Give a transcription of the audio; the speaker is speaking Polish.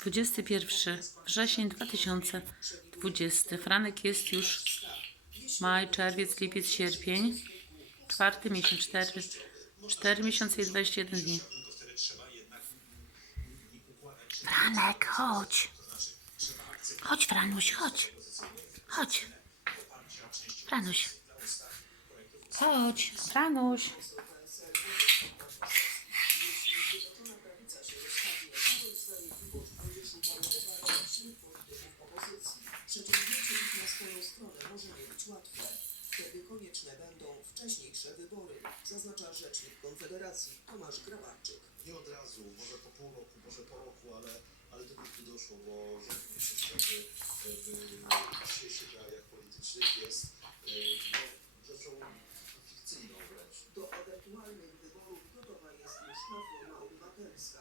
21 wrzesień 2020. Franek jest już maj, czerwiec, lipiec, sierpień. Czwarty miesiąc, cztery, cztery miesiące i 21 dni. Franek, chodź. Chodź, Franuś, chodź. Chodź. Franuś. Chodź, Franuś. Na swoją stronę może nie być łatwe. Wtedy konieczne będą wcześniejsze wybory, zaznacza rzecznik Konfederacji Tomasz Grabarczyk. nie od razu, może po pół roku, może po roku, ale, ale do tu doszło, bo mniejszościowy w dzisiejszych realiach politycznych jest e, no, rzeczą fikcyjną wręcz. Do ewentualnych wyborów gotowa jest już Platforma Obywatelska.